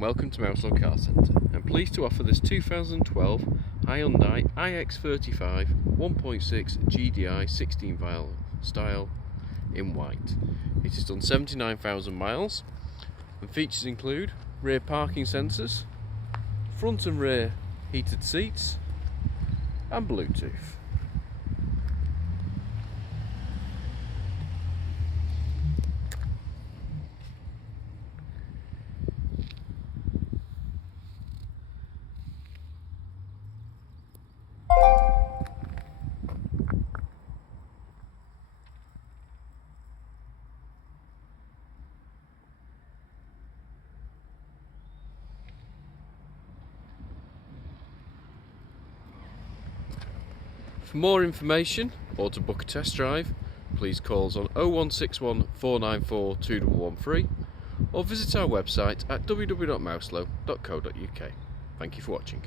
and welcome to Mouselow Car Centre. I'm pleased to offer this 2012 Hyundai ix35 1.6 GDI 16 valve style in white. It has done 79,000 miles and features include rear parking sensors, front and rear heated seats and Bluetooth. For more information or to book a test drive, please call us on 0161 494 2113 or visit our website at www.mouselow.co.uk. Thank you for watching.